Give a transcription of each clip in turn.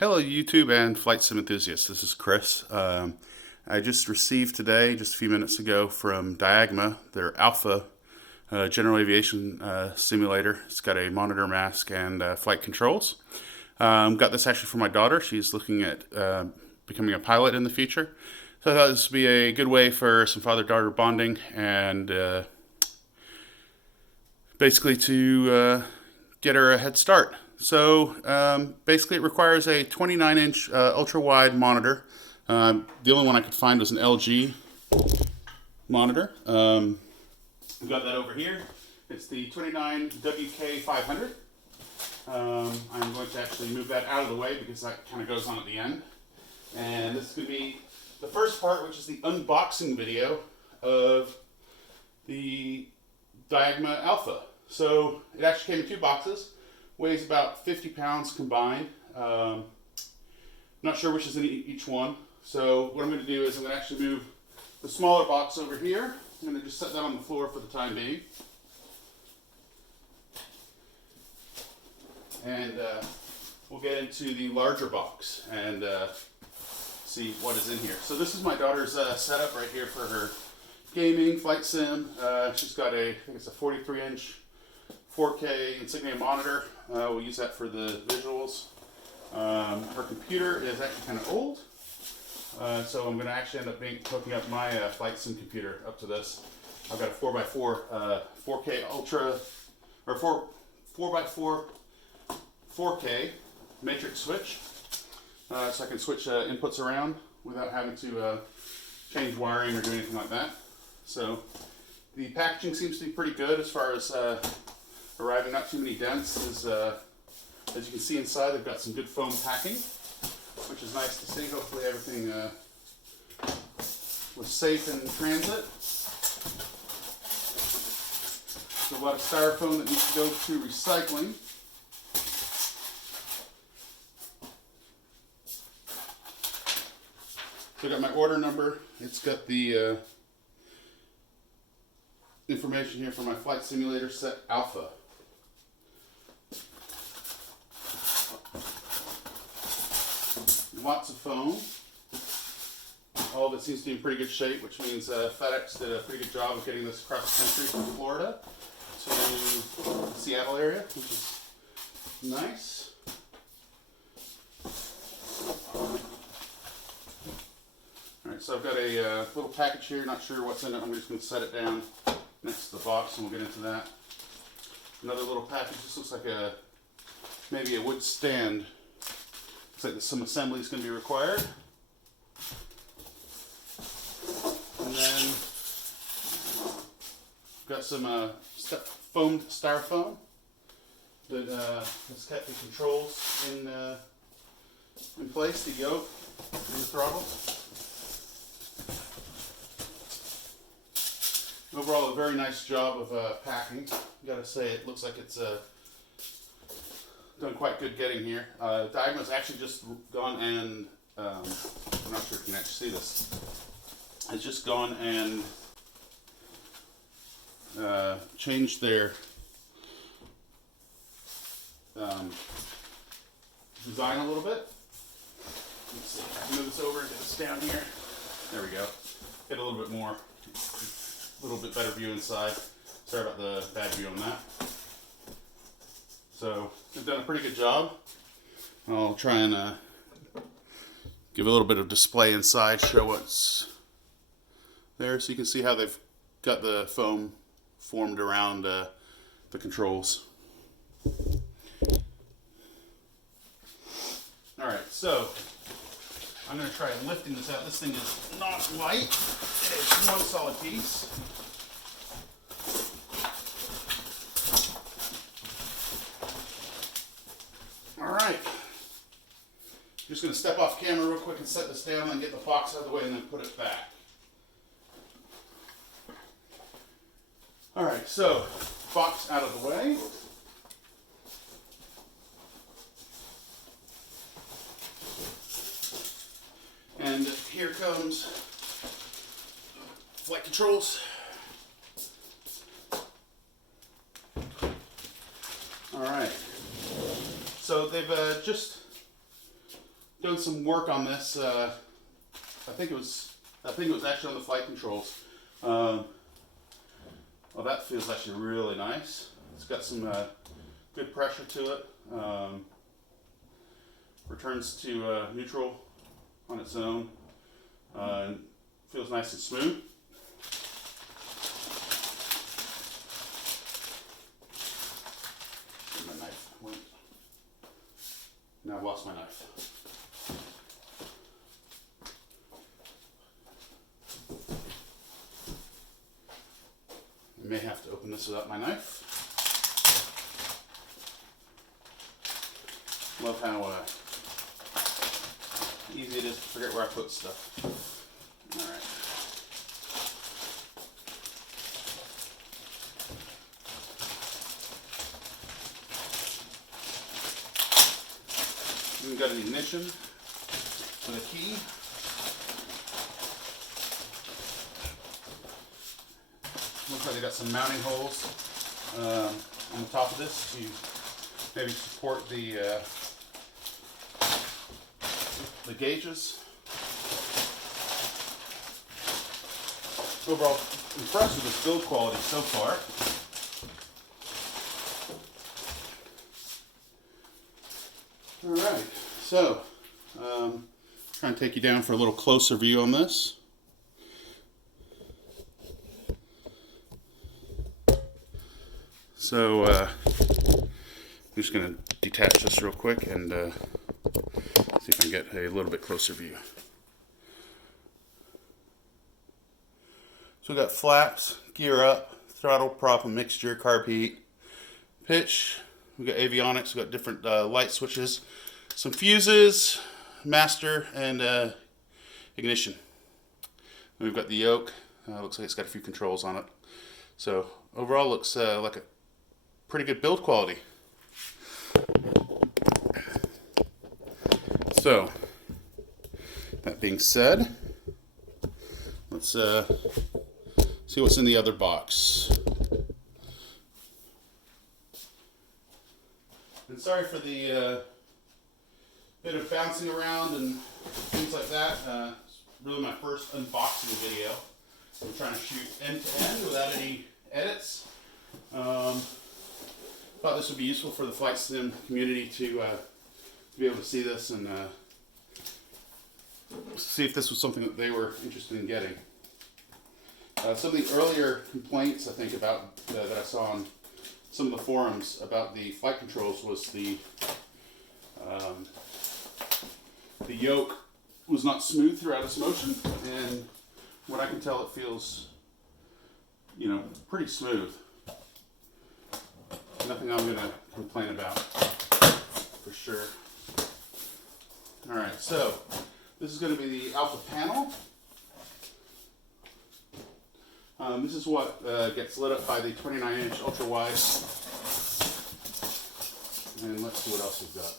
Hello YouTube and flight sim enthusiasts, this is Chris. I just received today, just a few minutes ago, from Diagma, their Alpha general aviation simulator. It's got a monitor mask and flight controls. Got this actually for my daughter. She's looking at becoming a pilot in the future. So I thought this would be a good way for some father-daughter bonding and basically to get her a head start. So basically it requires a 29-inch ultra-wide monitor. The only one I could find was an LG monitor. We've got that over here. It's the 29WK500. I'm going to actually move that out of the way because that kind of goes on at the end. And this is going to be the first part, which is the unboxing video of the Diagma Alpha. So it actually came in 2 boxes. Weighs about 50 pounds combined. Not sure which is in each one. So what I'm going to do is I'm going to actually move the smaller box over here. I'm going to just set that on the floor for the time being. And we'll get into the larger box and see what is in here. So this is my daughter's setup right here for her gaming flight sim. She's got I think it's a 43-inch 4K Insignia monitor. We'll use that for the visuals. Her computer is actually kind of old, so I'm going to actually end up hooking up my flight sim computer up to this. I've got a 4x4 4K Ultra, or 4x4 4K matrix switch, so I can switch inputs around without having to change wiring or do anything like that. So the packaging seems to be pretty good as far as arriving, not too many dents. As you can see inside, they've got some good foam packing, which is nice to see. Hopefully everything was safe in transit. There's a lot of styrofoam that needs to go to recycling. So I got my order number. It's got the information here for my flight simulator set Alpha. Lots of foam. All of it seems to be in pretty good shape, which means FedEx did a pretty good job of getting this across the country from Florida to the Seattle area, which is nice. Alright, so I've got a little package here, not sure what's in it. I'm just going to set it down next to the box and we'll get into that. Another little package. This looks like maybe a wood stand. Looks like some assembly is going to be required. And then got some foamed styrofoam that has kept the controls in place, the yoke and the throttles. Overall, a very nice job of packing. Gotta say, it looks like it's done quite good getting here. Diagma's actually just gone and, I'm not sure if you can actually see this, it's just gone and changed their design a little bit. Let's see if I can move this over and get this down here. There we go. Get a little bit better view inside. Sorry about the bad view on that. So they've done a pretty good job. I'll try and give a little bit of display inside, show what's there, so you can see how they've got the foam formed around the controls. Alright, so I'm going to try lifting this out. This thing is not light. It's one solid piece. Alright, just going to step off camera real quick and set this down and get the box out of the way and then put it back. Alright, so box out of the way. And here comes flight controls. Alright. So they've just done some work on this. I think it was actually on the flight controls. Well, that feels actually really nice. It's got some good pressure to it. Returns to neutral on its own. And feels nice and smooth. My knife. Now I've lost my knife. I may have to open this without my knife. Love how easy it is to forget where I put stuff. Alright. We've got an ignition with a key. Looks like they got some mounting holes on the top of this to maybe support the gauges. Overall, impressed with the build quality so far. Alright, so trying to take you down for a little closer view on this. So I'm just going to detach this real quick and see if I can get a little bit closer view. So we've got flaps, gear up, throttle, prop and mixture, carb heat, pitch. We've got avionics, we've got different light switches, some fuses, master, and ignition. And we've got the yoke. Looks like it's got a few controls on it. So overall looks like a pretty good build quality. So, that being said, let's see what's in the other box. And sorry for the bit of bouncing around and things like that. It's really my first unboxing video. I'm trying to shoot end to end without any edits. Thought this would be useful for the flight sim community to be able to see this and see if this was something that they were interested in getting. Some of the earlier complaints I think about that I saw on some of the forums about the flight controls was the yoke was not smooth throughout its motion, and what I can tell, it feels, pretty smooth. Nothing I'm going to complain about, for sure. Alright, so this is going to be the Alpha panel. This is what gets lit up by the 29-inch ultra wide. And let's see what else we've got.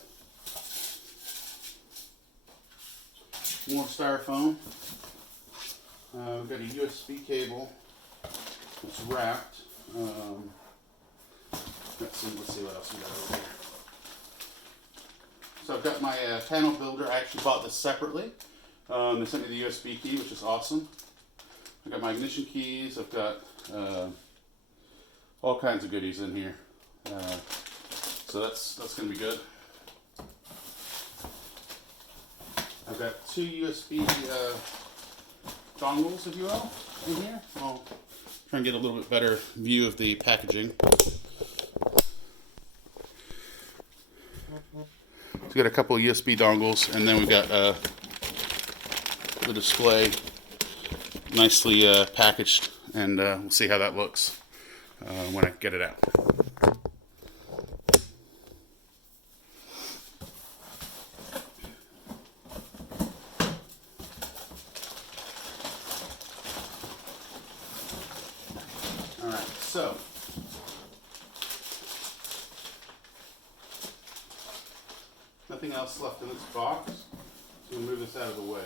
More styrofoam. We've got a USB cable that's wrapped. Let's see what else we got over here. So I've got my panel builder. I actually bought this separately. They sent me the USB key, which is awesome. I've got my ignition keys. I've got all kinds of goodies in here. So that's going to be good. I've got two USB dongles, if you will, in here. I'll try and get a little bit better view of the packaging. We've got a couple of USB dongles, and then we've got the display nicely packaged, and we'll see how that looks when I get it out. Alright, so nothing else left in this box, so we'll move this out of the way.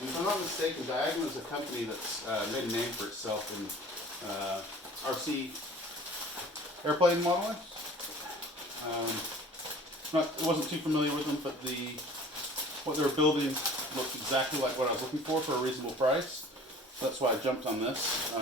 And if I'm not mistaken, Diagma is a company that's made a name for itself in RC airplane modeling. I wasn't too familiar with them, but what they were building looked exactly like what I was looking for a reasonable price. That's why I jumped on this.